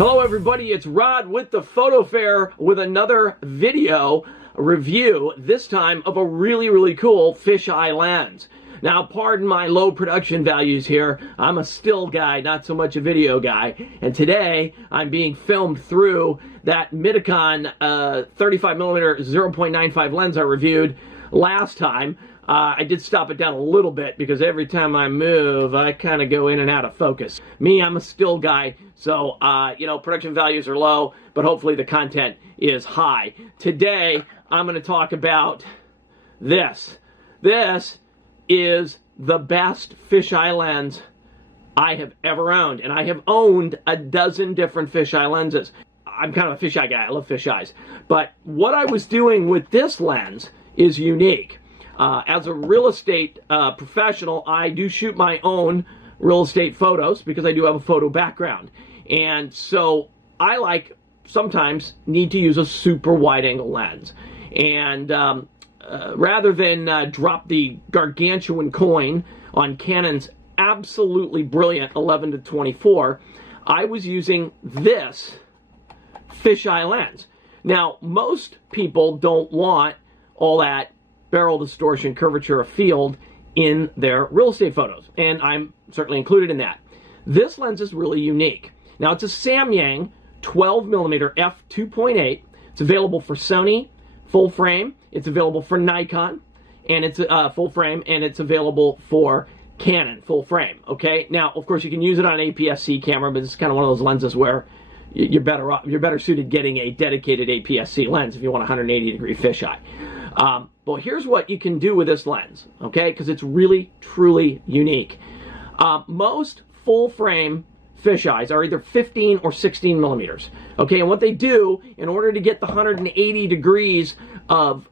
Hello everybody, it's Rod with the Photo Fair with another video review, this time of a really cool fisheye lens. Now, pardon my low production values here. I'm a still guy, not so much a video guy. And today, I'm being filmed through that Midicon 35mm 0.95 lens I reviewed last time. I did stop it down a little bit because every time I move, I kind of go in and out of focus. Me, I'm a still guy, so, you know, production values are low, but hopefully the content is high. Today, I'm going to talk about this. This is the best fisheye lens I have ever owned, and I have owned a dozen different fisheye lenses. I'm kind of a fisheye guy. I love fisheyes. But what I was doing with this lens is unique. As a real estate professional, I do shoot my own real estate photos because I do have a photo background. And so I sometimes need to use a super wide angle lens. And rather than drop the gargantuan coin on Canon's absolutely brilliant 11-24, I was using this fisheye lens. Now, most people don't want all that barrel distortion, curvature of field in their real estate photos, and I'm certainly included in that. This lens is really unique. Now, it's a Samyang 12mm f2.8. It's available for Sony full frame. It's available for Nikon, and it's full frame, and it's available for Canon full frame. Okay. Now, of course, you can use it on an APS-C camera, but it's kind of one of those lenses where you're better suited getting a dedicated APS-C lens if you want a 180-degree fisheye. Well, here's what you can do with this lens, okay? Because it's really, truly unique. Most full-frame fisheyes are either 15 or 16 millimeters, okay? And what they do, in order to get the 180 degrees of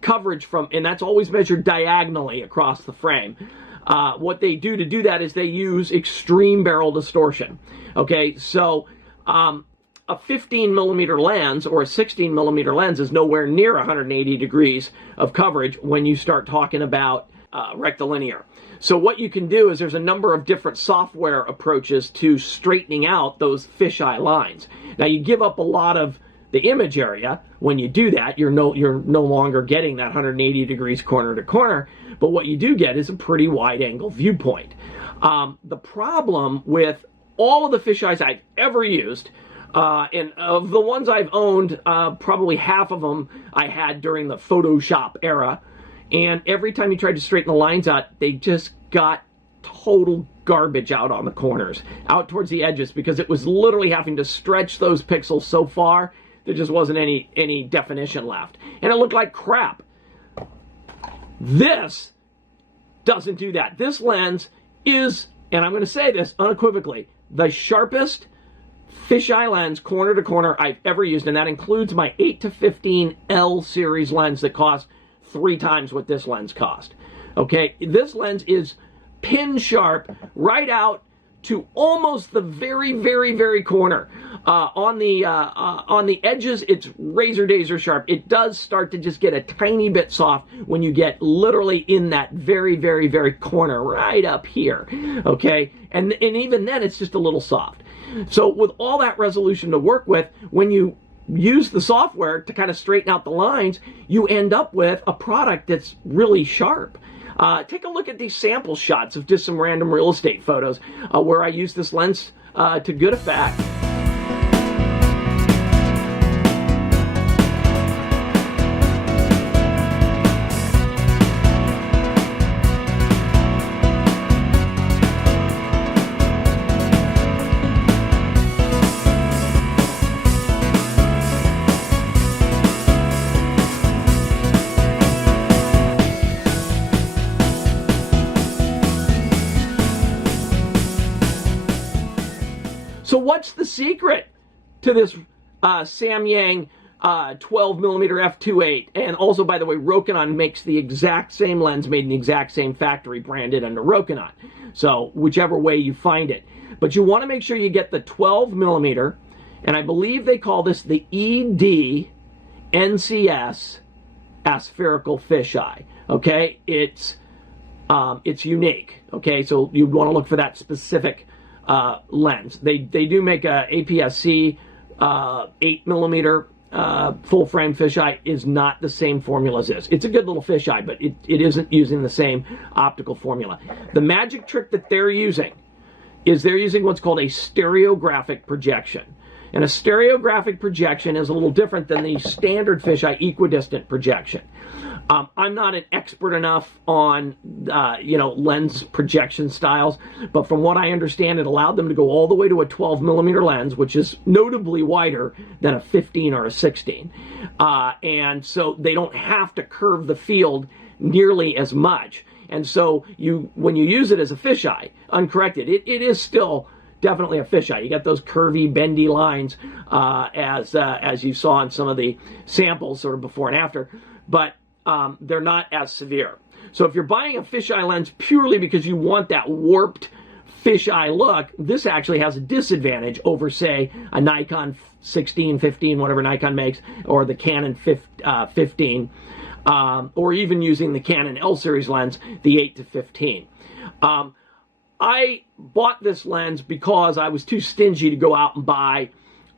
coverage from, and that's always measured diagonally across the frame, what they do to do that is they use extreme barrel distortion, okay? So, a 15mm lens or a 16mm lens is nowhere near 180 degrees of coverage when you start talking about rectilinear. So what you can do is there's a number of different software approaches to straightening out those fisheye lines. Now, you give up a lot of the image area when you do that. You're no longer getting that 180 degrees corner to corner, but what you do get is a pretty wide angle viewpoint. The problem with all of the fisheyes I've ever used, and of the ones I've owned, probably half of them I had during the Photoshop era. And every time you tried to straighten the lines out, they just got total garbage out on the corners, out towards the edges, because it was literally having to stretch those pixels so far, there just wasn't any definition left. And it looked like crap. This doesn't do that. This lens is, and I'm going to say this unequivocally, the sharpest fisheye lens corner to corner I've ever used, and that includes my 8-15 L series lens that cost 3 times what this lens cost. Okay, this lens is pin sharp right out to almost the very corner. On the edges, it's razor sharp. It does start to just get a tiny bit soft when you get literally in that very corner right up here. Okay, and even then, it's just a little soft. So with all that resolution to work with, when you use the software to kind of straighten out the lines, you end up with a product that's really sharp. Take a look at these sample shots of just some random real estate photos where I use this lens to good effect. So what's the secret to this Samyang 12mm f2.8? And also, by the way, Rokinon makes the exact same lens made in the exact same factory, branded under Rokinon. So whichever way you find it. But you want to make sure you get the 12mm, and I believe they call this the ED NCS aspherical fisheye. Okay, it's unique. Okay, so you want to look for that specific lens. They do make a APS-C 8mm full frame fisheye. Is not the same formula as this. It's a good little fisheye, but it isn't using the same optical formula. The magic trick that they're using is they're using what's called a stereographic projection. And a stereographic projection is a little different than the standard fisheye equidistant projection. I'm not an expert enough on, lens projection styles, but from what I understand, it allowed them to go all the way to a 12mm lens, which is notably wider than a 15 or a 16. And so they don't have to curve the field nearly as much. And so when you use it as a fisheye, uncorrected, it is still definitely a fisheye. You got those curvy, bendy lines as you saw in some of the samples sort of before and after, but they're not as severe. So if you're buying a fisheye lens purely because you want that warped fisheye look, this actually has a disadvantage over, say, a Nikon 16, 15, whatever Nikon makes, or the Canon 15, or even using the Canon L series lens, the 8 to 15. I bought this lens because I was too stingy to go out and buy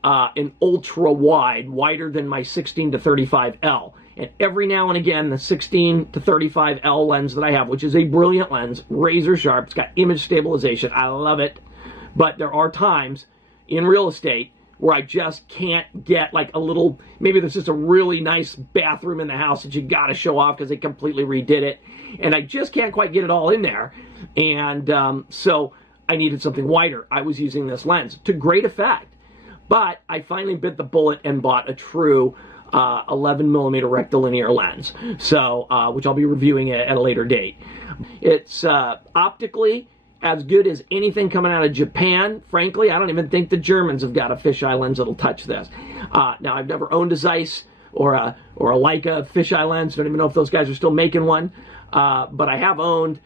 an ultra wide, wider than my 16 to 35L. And every now and again, the 16 to 35L lens that I have, which is a brilliant lens, razor sharp, it's got image stabilization, I love it. But there are times in real estate where I just can't get like a little, maybe there's just a really nice bathroom in the house that you got to show off because they completely redid it. And I just can't quite get it all in there. And so I needed something wider. I was using this lens to great effect. But I finally bit the bullet and bought a true 11mm rectilinear lens, so which I'll be reviewing at a later date. It's optically as good as anything coming out of Japan. Frankly, I don't even think the Germans have got a fisheye lens that'll touch this. Now, I've never owned a Zeiss or a Leica fisheye lens. Don't even know if those guys are still making one, but I have owned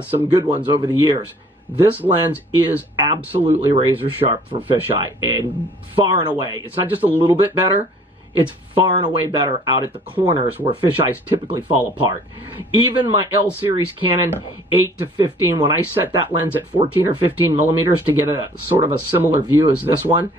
some good ones over the years. This lens is absolutely razor sharp for fisheye, and far and away. It's not just a little bit better, it's far and away better out at the corners where fisheyes typically fall apart. Even my L series Canon 8 to 15, when I set that lens at 14 or 15 millimeters to get a sort of a similar view as this one,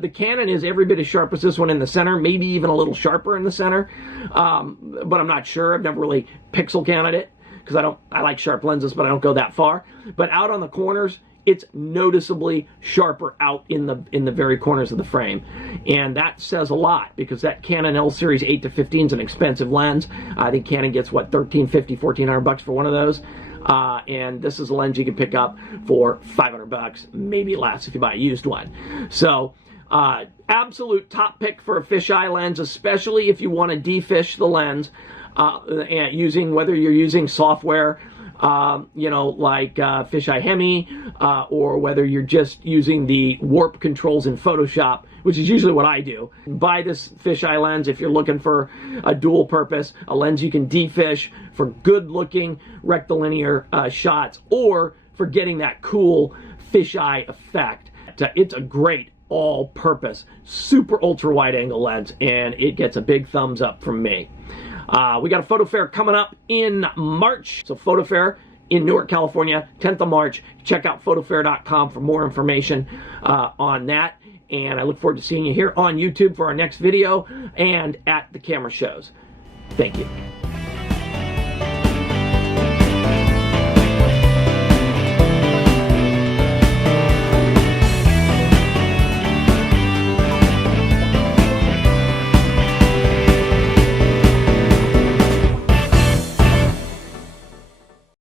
the Canon is every bit as sharp as this one in the center, maybe even a little sharper in the center, but I'm not sure. I've never really pixel counted it because I like sharp lenses, but I don't go that far. But out on the corners, it's noticeably sharper out in the very corners of the frame. And that says a lot because that Canon L series 8 to 15 is an expensive lens. I think Canon gets, what, $1,350, $1,400 for one of those. And this is a lens you can pick up for $500, maybe less if you buy a used one. So absolute top pick for a fisheye lens, especially if you want to defish the lens, and whether you're using software, like Fisheye Hemi, or whether you're just using the warp controls in Photoshop, which is usually what I do. Buy this fisheye lens if you're looking for a dual purpose, a lens you can defish for good looking rectilinear shots, or for getting that cool fisheye effect. It's a great all-purpose, super ultra-wide angle lens, and it gets a big thumbs up from me. We got a photo fair coming up in March. So photo fair in Newark, California, 10th of March. Check out photofair.com for more information on that. And I look forward to seeing you here on YouTube for our next video and at the camera shows. Thank you.